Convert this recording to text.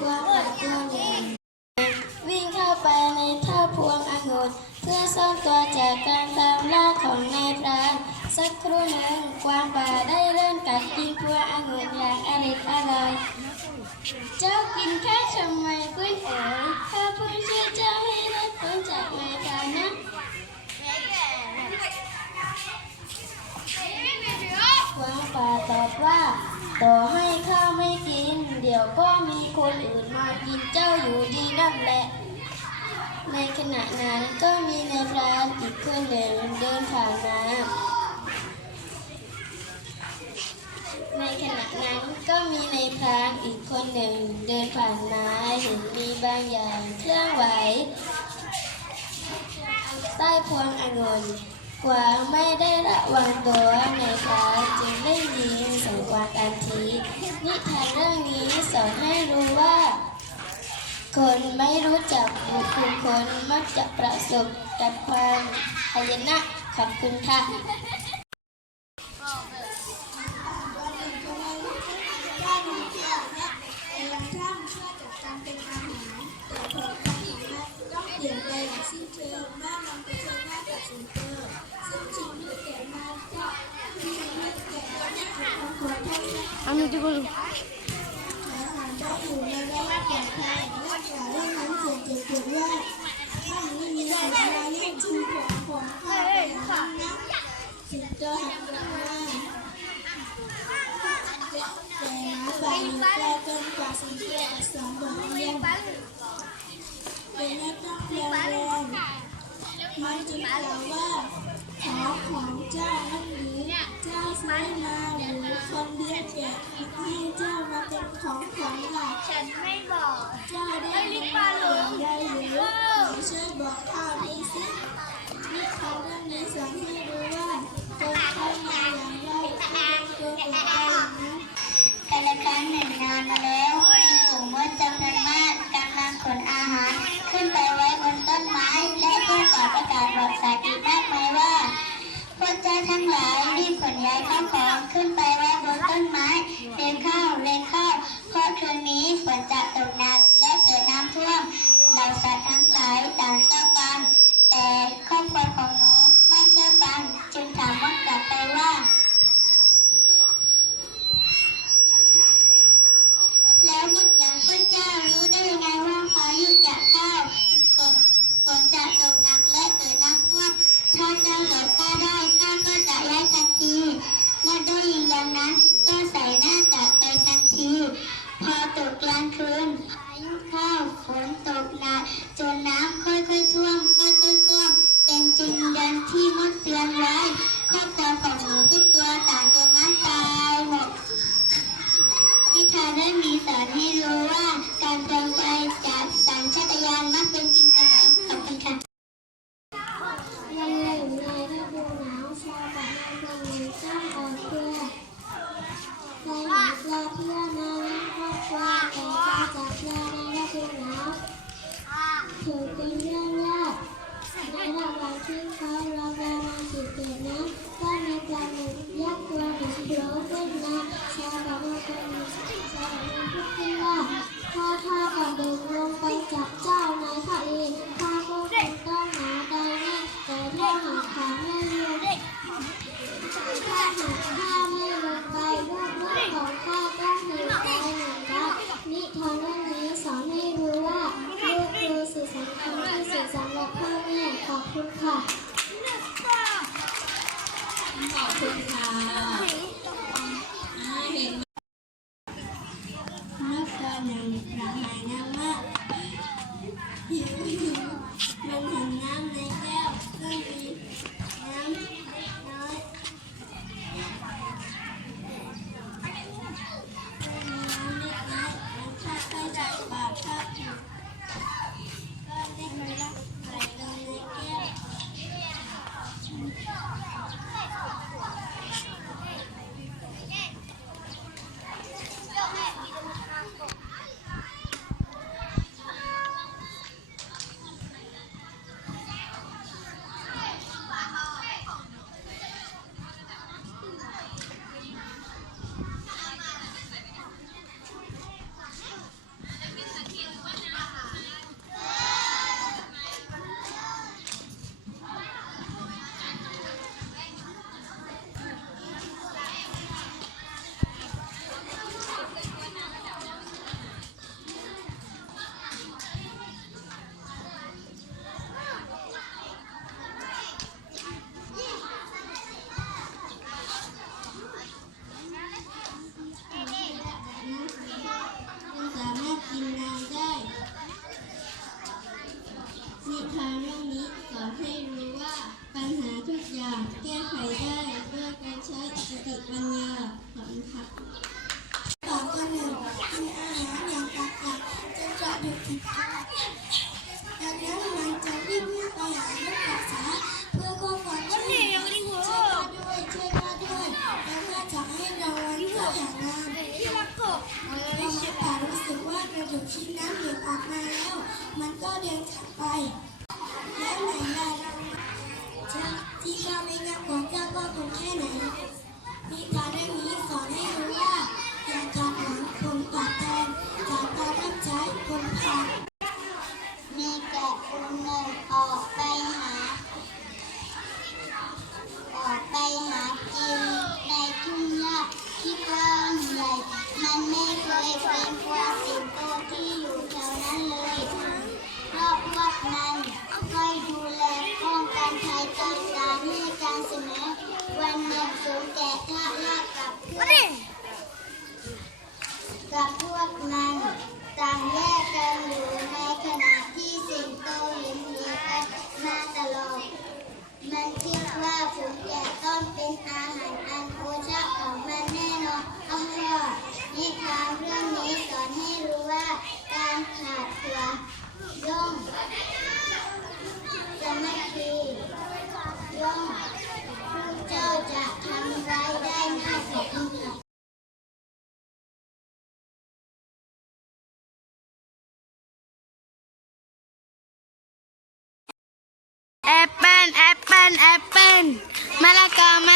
กวางป่าตัวหนึ่งวิ่งเข้าไปในท่าพวงองุ่นเพื่อซ่อนตัวจากการตามล่าของนายพรานสักครู่หนึ่งกวางป่าได้เริ่มกัดกินพวงองุ่นอย่างอริดอร่อยเจ้ากินแค่ทำไมเพื่อนเอ๋ยข้าเพิ่งช่วยเจ้าให้รอดพ้นจากนายพรานนะกวางป่าตอบว่าต่อให้ข้าไม่กิน เดี๋ยวก็มีคนอื่ นมากินเจ้าอยู่ดีนั่นแหละ ในขณะนั้นก็มีนายพรานอีกคนหนึ่งเดินผ่านมา ในขณะนั้นก็มีนายพรานอีกคนหนึ่งเดินผ่านมาเห็นมีบางอย่างเคลื่อนไหวใต้พวงองุ่นกวางไม่ได้ระวังตัวในพรานจึงได้ยิงส่กวางทันทีนิทานเรื่องนี้สอนให้รู้ว่า คนไม่รู้จักบุคคลคนมักจะประสบกับความหายนะขอบคุณค่ะ ขอยู่ในระยะปลอดภัยรักษาเรื่องเสียติดติดเลือดถ้าไม่มีสัญญาณเรียกชิงของของข้าไปห้อนสิบตัวงมาแต่หาฝ่านึ่งไกลเกินกว่าสิ่งที่อักษรบอกเรียนเป็นนักต้เรียนมันจึงกาวว่าขอของเจ้านั้นหรืเจ้าซื้มาหรือคนเดียวแจกให้ แต่ละครั้งหนึ่งนานมาแล้วมีหมูมดจำนวนมากกำลังขนอาหาร ขึ้นไปไว้บนต้นไม้ และเพื่อต่อประกาศบอกสาธิตมากมายว่า พวกเจ้าทั้งหลายรีบขนย้ายข้าวของขึ้นไปไว้บนต้นไม้เร็วเข้าเร็วเข้าเพราะคืนนี้ฝนจะตกหนักและเกิดน้ำท่วมเหล่าสัตว์ทั้งหลายต่างเชื่อ ยุเข้าฝนตกหนักจนน้ำค่อยๆท่วมค่อยๆท่วมเป็นจริงดังที่มดเตือนไว้ครอบครัวของหนูทุกตัวต่างจมน้ำตายหมดนิทานเรื่องนี้สอนให้รู้ว่าการเปลี่ยนใจจากสัญชาตญาณมักเป็นจริงเสมอขอบคุณค่ะวันหนึ่งในฤดูหนาวชา ว่าเมืองหนึ่งต้องออกเรือในหาปลาเพื่อมาเลี้วแต่การจับปลาในฤดูหนาวถือเป็นเรื่องยากในระหว่างที่เขารอเวลาจิตเกิดนั้นก็มีปลาหนึ่งยักษ์ตัวหนึ่งโผล่ขึ้นมาช ย่างแรงที่รักกบพอหมาป่ารู้สึกว่ากระดูกชิ้นนั้นหลุดออกมาแล้ว มันก็เดินขัดไปแล้วไหนล่ะเราที่ข้าไม่งับของเจ้าก็คงแค่ไหน มีการด้มี เคยเป็นกว่าสิงโตที่อยู่แถวนั้นเลยเพราะพวกมันคอยดูแลป้องกันภัยต่างๆให้การเสมอวันหนึ่งสูงแก่ท่าลากกับเพื่อนกับพวกมันต่างแยกกันอยู่ในขณะที่สิงโตหลิมหลีไปมาตลอด มันคิดว่าฝูงแกะต้องเป็นอาหารอันโอชะของมันแน่นอนอ้อนิทานเรื่องนี้สอนให้รู้ว่า การขาดตัวย่อมสามัคคีย่อมผู้เจ้าจะทำร้ายได้มากกว่าผู้อื่น แอปเปิ้ลแอปเปิ้ ลแอปเปิ้ลมะละกอมะละกอมะ